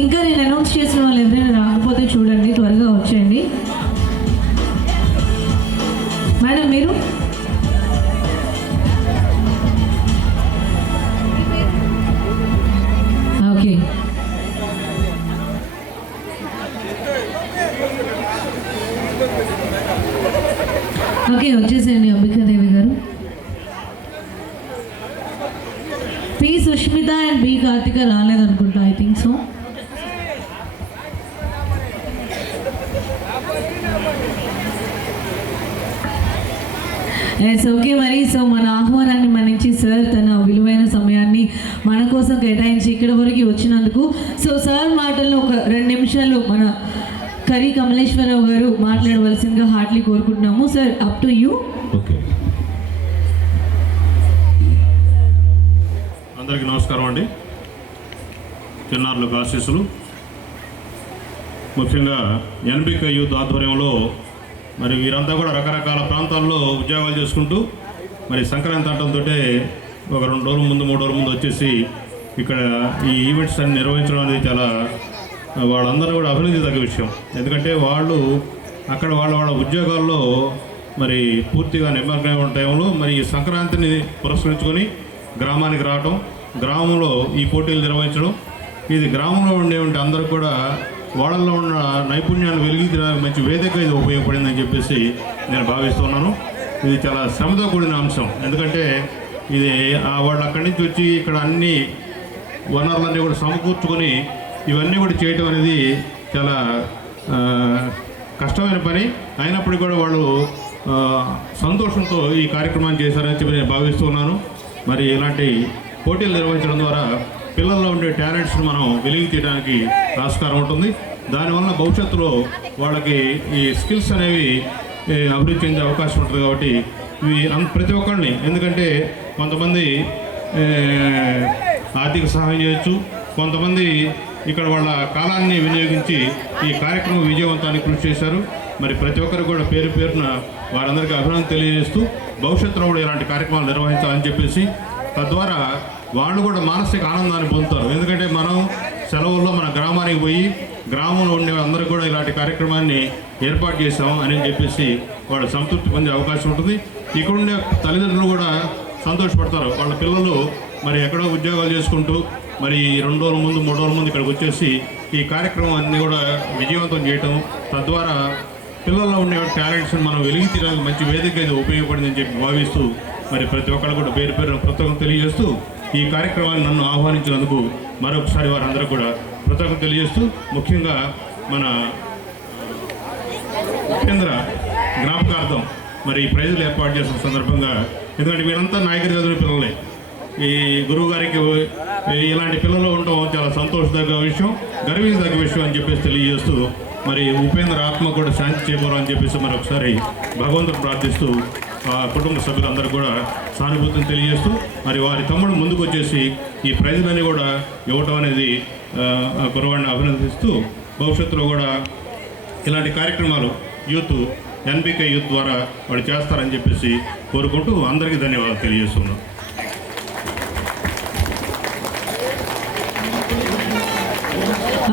ఇంకా నేను అనౌన్స్ చేసిన వాళ్ళు ఎవరైనా రాకపోతే చూడండి, త్వరగా వచ్చేయండి. మేడం మీరు ఓకే. ఓకే వచ్చేసేయండి అంబికాదేవి గారు. P Sushmita and B Karthika రాలేదనుకుంటా, I think so. Yes okay మరి. సో మన ఆహ్వానాన్ని మన్నించి సార్ తన విలువైన సమయాన్ని మన కోసం కేటాయించి ఇక్కడ వరకు వచ్చినందుకు, సో సార్ మాటల్లో ఒక 2 నిమిషాలు మన కరి కమలేశ్వరరావు గారు మాట్లాడవలసిందిగా హార్ట్లీ కోరుకుంటున్నాము. Sir up to you. Okay, అందరికీ నమస్కారం అండి. చిన్నారులకు ఆశీస్సులు. ముఖ్యంగా ఎన్బిక యూత్ ఆధ్వర్యంలో మరి వీరంతా కూడా రకరకాల ప్రాంతాల్లో ఉద్యోగాలు చేసుకుంటూ మరి సంక్రాంతి అంటంతో ఒక 2 రోజుల ముందు 3 రోజుల ముందు వచ్చేసి ఇక్కడ ఈ ఈవెంట్స్ అన్ని నిర్వహించడం అనేది చాలా వాళ్ళందరూ కూడా అభినందించదగ్గ విషయం. ఎందుకంటే వాళ్ళు అక్కడ వాళ్ళ ఉద్యోగాల్లో మరి పూర్తిగా నిమగ్నమై ఉన్న టైంలో మరి ఈ సంక్రాంతిని పురస్కరించుకొని గ్రామానికి రావటం, గ్రామంలో ఈ పోటీలు నిర్వహించడం, ఇది గ్రామంలో ఉండే అందరూ కూడా వాళ్ళల్లో ఉన్న నైపుణ్యాన్ని వెలిగించడానికి మంచి వేదిక ఇది ఉపయోగపడిందని చెప్పేసి నేను భావిస్తున్నాను. ఇది చాలా శ్రమతో కూడిన అంశం. ఎందుకంటే ఇది వాళ్ళు అక్కడి నుంచి వచ్చి ఇక్కడ అన్ని వనరులన్నీ కూడా సమకూర్చుకొని ఇవన్నీ కూడా చేయటం అనేది చాలా కష్టమైన పని. అయినప్పటికీ కూడా వాళ్ళు సంతోషంతో ఈ కార్యక్రమాన్ని చేశారని చెప్పి నేను భావిస్తున్నాను. మరి ఇలాంటి పోటీలు నిర్వహించడం ద్వారా పిల్లల్లో ఉండే టాలెంట్స్ని మనం వెలికి తీయడానికి ఆస్కారం ఉంటుంది. దానివల్ల భవిష్యత్తులో వాళ్ళకి ఈ స్కిల్స్ అనేవి అభివృద్ధి చెందే అవకాశం ఉంటుంది. కాబట్టి ఇవి ప్రతి ఒక్కరిని, ఎందుకంటే కొంతమంది ఆర్థిక సహాయం చేయొచ్చు, కొంతమంది ఇక్కడ వాళ్ళ కాలాన్ని వినియోగించి ఈ కార్యక్రమం విజయవంతానికి కృషి చేశారు. మరి ప్రతి ఒక్కరు కూడా పేరు పేరున వారందరికీ అభినందన తెలియజేస్తూ భవిష్యత్తులో కూడా ఇలాంటి కార్యక్రమాలు నిర్వహించాలని చెప్పేసి తద్వారా వాళ్ళు కూడా మానసిక ఆనందాన్ని పొందుతారు. ఎందుకంటే మనం సెలవుల్లో మన గ్రామానికి పోయి గ్రామంలో ఉండే అందరూ కూడా ఇలాంటి కార్యక్రమాన్ని ఏర్పాటు చేశాం అని చెప్పేసి వాళ్ళు సంతృప్తి పొందే అవకాశం ఉంటుంది. ఇక్కడ ఉండే తల్లిదండ్రులు కూడా సంతోషపడతారు. వాళ్ళ పిల్లలు మరి ఎక్కడో ఉద్యోగాలు చేసుకుంటూ మరి 2 రోజుల ముందు 3 రోజుల ముందు ఇక్కడికి వచ్చేసి ఈ కార్యక్రమం అన్నీ కూడా విజయవంతం చేయటం, తద్వారా పిల్లల్లో ఉండే టాలెంట్స్ని మనం వెలికి తీయడానికి మంచి వేదిక ఇది ఉపయోగపడిందని చెప్పి భావిస్తూ మరి ప్రతి ఒక్కరు కూడా పేరు పేరు కృతజ్ఞతలు తెలియజేస్తూ ఈ కార్యక్రమాన్ని నన్ను ఆహ్వానించినందుకు మరొకసారి వారందరూ కూడా కృతజ్ఞతలు తెలియజేస్తూ, ముఖ్యంగా మన ఉపేంద్ర జ్ఞాపకార్థం మరి ఈ ప్రైజులు ఏర్పాటు చేసిన సందర్భంగా, ఎందుకంటే వీరంతా నాయకుడి చదివిన పిల్లలే, ఈ గురువు గారికి ఇలాంటి పిల్లలు ఉండటం చాలా సంతోషదగ్గ విషయం, గర్వించదగ్గ విషయం అని చెప్పేసి తెలియజేస్తూ మరి ఉపేంద్ర ఆత్మ కూడా శాంతి చేకూరాలని చెప్పేసి మరొకసారి భగవంతుడు ప్రార్థిస్తూ కుటుంబ సభ్యులందరూ కూడా సానుభూతిని తెలియజేస్తూ మరి వారి తమ్ముడు ముందుకు వచ్చేసి ఈ ప్రైజులన్నీ కూడా ఇవ్వటం అనేది కురవాడిని అభినందిస్తూ భవిష్యత్తులో కూడా ఇలాంటి కార్యక్రమాలు యూత్ ఎన్బిక యూత్ ద్వారా వాడు చేస్తారని చెప్పేసి కోరుకుంటూ అందరికీ ధన్యవాదాలు తెలియజేస్తున్నాను.